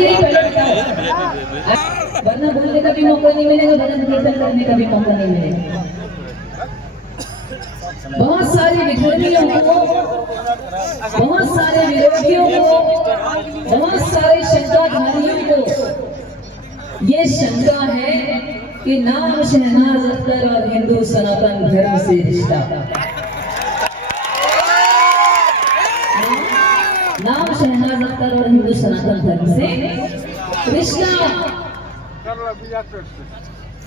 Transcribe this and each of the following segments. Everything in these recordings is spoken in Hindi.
कि नहीं पहले बताओ, वरना बोलने का भी मौका नहीं मिलेगा, भजन कीर्तन करने का भी मौका नहीं मिलेगा। बहुत सारे विरोधियों को, बहुत सारे विरोधियों को, बहुत सारे शंकाधारियों को ये शंका है कि नाम शहनाज अख्तर और हिंदू सनातन धर्म से रिश्ता, नाम शहनाज अख्तर और हिंदू सनातन धर्म से रिश्ता।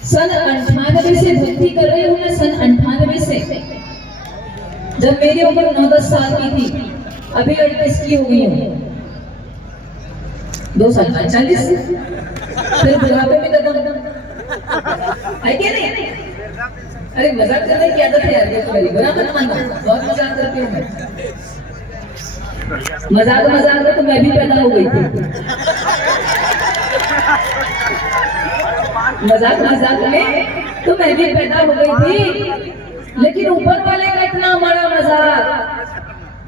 सन 98 से भक्ति कर रही हूँ मैं, सन 98 से, जब मेरी उम्र 9-10 साल की थी, अभी 38 की हो गई हूँ, 2 साल बाद 40, फिर बुढ़ापे में कदम है क्या नहीं? अरे मजाक करने की आदत है यार, मेरी बुरा मत मानना, बहुत मजाक करती हूँ मैं। मजाक मजाक में तो मैं भी पैदा हो गई थी, मजाक मजाक में तो मैं भी पैदा हो गई थी, लेकिन ऊपर वाले का इतना बड़ा मजाक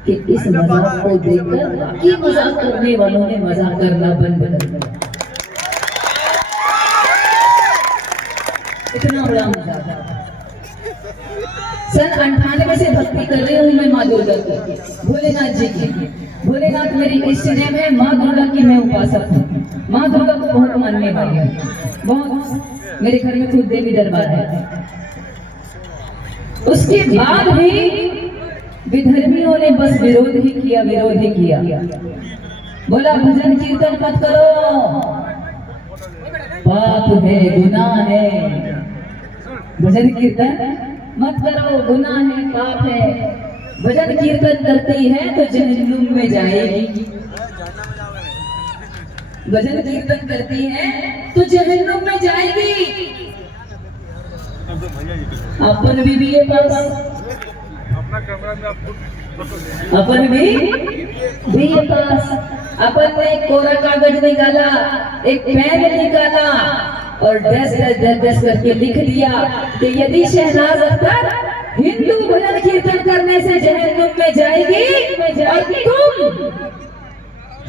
कि इस मजाक को देखकर बाकी मजाक करने वालों ने मजाक करना बंद कर दिया। इतना बड़ा मजाक। सन 98 से भक्ति कर रही हूँ मैं माँ दुर्गा की, भोलेनाथ जी की। भोलेनाथ मेरी इष्ट देव है, माँ दुर्गा की मैं उपासक हूँ, माँ दुर्गा को बहुत मानने वाली हूँ, बहुत, मेरे घर में खुद देवी दरबार है। उसके बाद भी विधर्मियों ने बस विरोध ही किया, विरोध ही किया, बोला भजन कीर्तन मत करो, पाप है, गुनाह है, भजन कीर्तन मत करो, गुनाह है, पाप है, भजन कीर्तन करती है तो जहन्नुम में जाएगी, भजन कीर्तन करती है तो जहन्नुम में जाएगी। अपन भी बीए पास, अपन भी बीए पास, अपन ने एक कोरा कागज निकाला, एक पेन निकाला और डस करके लिख दिया कि यदि शहनाज अख्तर हिंदू भजन कीर्तन करने से जहन्नुम में जाएगी और तुम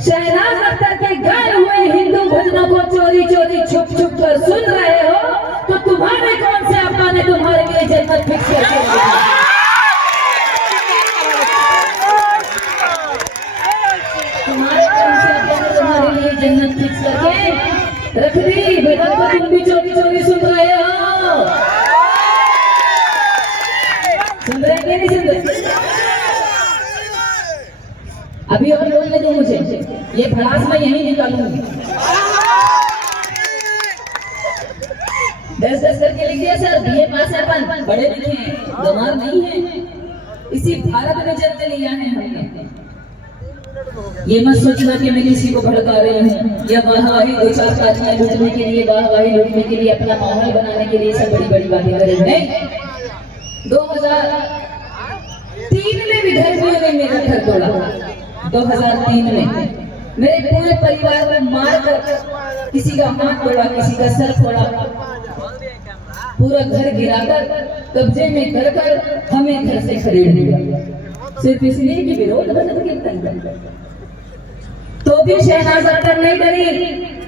शहनाज अख्तर के गाए हुए हिंदू भजनों को चोरी चोरी छुप छुप कर सुन रहे हो, तो तुम्हारे कौन से अब्बा ने तुम्हारे लिए जन्नत फिक्स करके तुम्हारे कौन से अब्बा ने तुम्हारे लिए जन्नत फिक्स करके रख दी? भजन को तुम भी चोरी चोरी सुन रहे हो, सुन रहे कि नहीं सुन रहे? अभी और बोलने दो मुझे, ये भड़ास मैं यही निकालूंगी। 10-10 करके लिख दिया सर, बीए पास है, अपन बड़े लिखे हैं, गंवार नहीं है, इसी भारत में जन्म लिया है हमने। ये मत सोचना कि मैं किसी को भड़का रही हूँ या वाहवाही 2-4 तालियां लूटने के लिए, वाहवाही लूटने के लिए, अपना माहौल बनाने के लिए सब बड़ी बड़ी बातें कर रहे हैं। 2003 में विधर्मियों ने मेरा घर तोड़ा, 2003 में मेरे पूरे परिवार को मार कर किसी का हाथ तोड़ा, किसी का सर फोड़ा, पूरा घर गिराकर कब्जे में कर हमें घर से खरीद लिया, सिर्फ इसलिए कि विरोध भजन कीर्तन कर। तो भी शहनाज अख्तर नहीं डरी,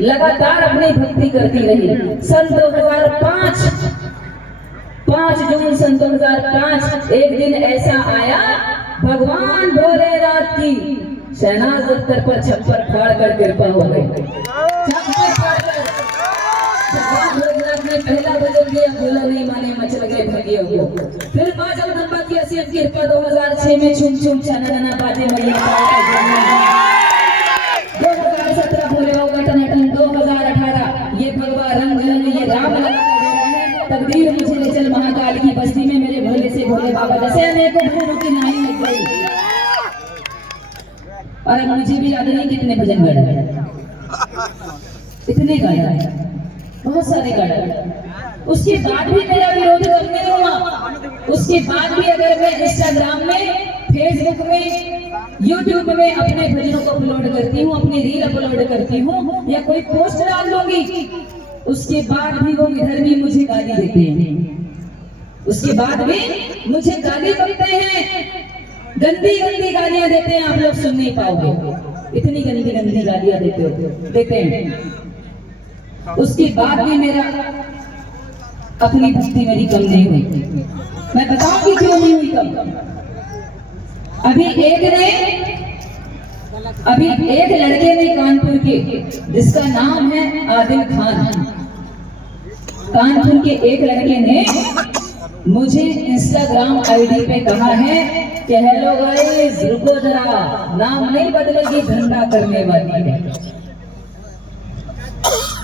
लगातार अपनी भक्ति करती रही। सन 2005, 5 जून सन 2005 एक दिन ऐसा आया, भगवान भोलेनाथ की शहनाज अख्तर पर छप्पर फाड़ कर कृपा हो गई। भगवान भोलेनाथ ने पहला भजन दिया, भोला नहीं माने मच लगे भगियों को। फिर माँ जगदम्बा की असीम कृपा 2006 में छुम छुम छनना बाजे मैया, 2017 भोले बाबा का टनाटन, 2018 ये भगवा रंग रंग ये राम लगा दे रहा है। तकदीर मुझे ले चल महाकाल की बस्ती में, मेरे भोले से भोले बाबा जैसे अनेकों भूलों की नाई लग गई। और अब मुझे भी याद नहीं कितने भजन गाए, इतने गाए, बहुत सारे गाए। उसके बाद भी मेरा विरोध करने हुआ, उसके बाद भी अगर मैं इंस्टाग्राम में, फेसबुक में, यूट्यूब में अपने भजनों को अपलोड करती हूँ, अपनी रील अपलोड करती हूँ या कोई पोस्ट डाल दूंगी, उसके बाद भी वो विधर्मी मुझे गाली देते हैं, उसके बाद भी मुझे गाली बकते हैं, गंदी गंदी गालियां देते हैं, आप लोग सुन नहीं पाओगे। इतनी गंदी गंदी गालियां देते हैं। उसके बाद भी मेरा अपनी भक्ति मेरी कम नहीं हुई। मैं बताऊंगी क्यों नहीं हुई कम। अभी एक लड़के ने कानपुर के, जिसका नाम है आदिल खान, कानपुर के एक लड़के ने मुझे इंस्टाग्राम आईडी पे कहा है कि हेलो गाइस, रुको जरा, नाम नहीं बदलेगी, धंधा करने वाली है।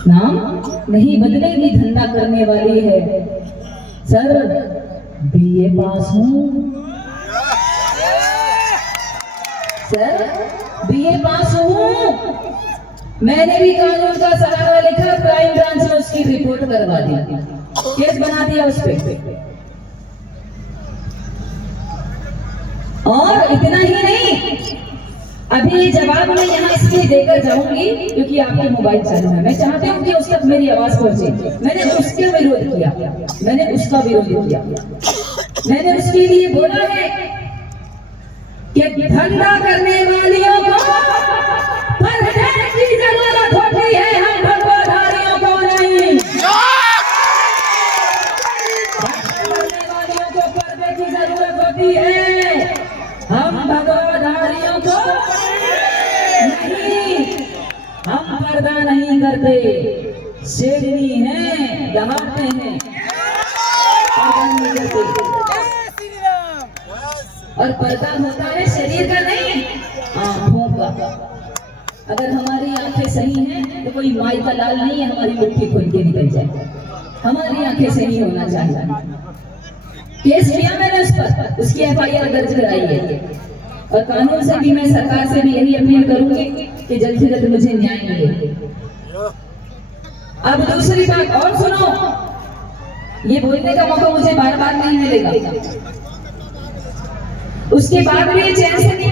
नाम नहीं बदलेगी, धंधा करने वाली है। सर, बीए पास हूँ सर, बीए पास हूँ। मैंने भी कानून का सहारा लिखा, क्राइम ब्रांच ने उसकी रिपोर्ट करवा दी, केस बना दिया उस पे। और इतना ही नहीं, अभी जवाब मैं यहाँ इसलिए देकर जाऊंगी क्योंकि आपके मोबाइल चालू है। मैं चाहती हूँ कि उस तक मेरी आवाज पहुंचे। मैंने उसके विरोध किया, मैंने उसका विरोध किया। मैंने उसके लिए बोला है कि धंधा करने वालियों को पर्दे की जरूरत होती है, हम भगवाधारियों को नहीं। करने वालियों को पर्दे की जरूरत होती है, हम भगवाधारियों को नहीं। हम पर्दा नहीं करते, शेरनी है, दहाड़ते हैं, पर्दा नहीं करते। और पर्दा होता है शरीर का नहीं, आंखों का। अगर हमारी आंखें सही हैं तो कोई माई का लाल नहीं है हमारी मुट्ठी खोल के निकल जाए। हमारी आंखें सही होना चाहिए। केस किया मैंने उस पर, उसकी एफआईआर दर्ज कराई है। और कानून से भी, मैं सरकार से भी यही अपील करूंगी कि जल्द से जल्द मुझे न्याय मिले। अब दूसरी बात और सुनो, ये बोलने का मौका मुझे बार बार नहीं मिलेगा। उसके बाद भी चैन से नहीं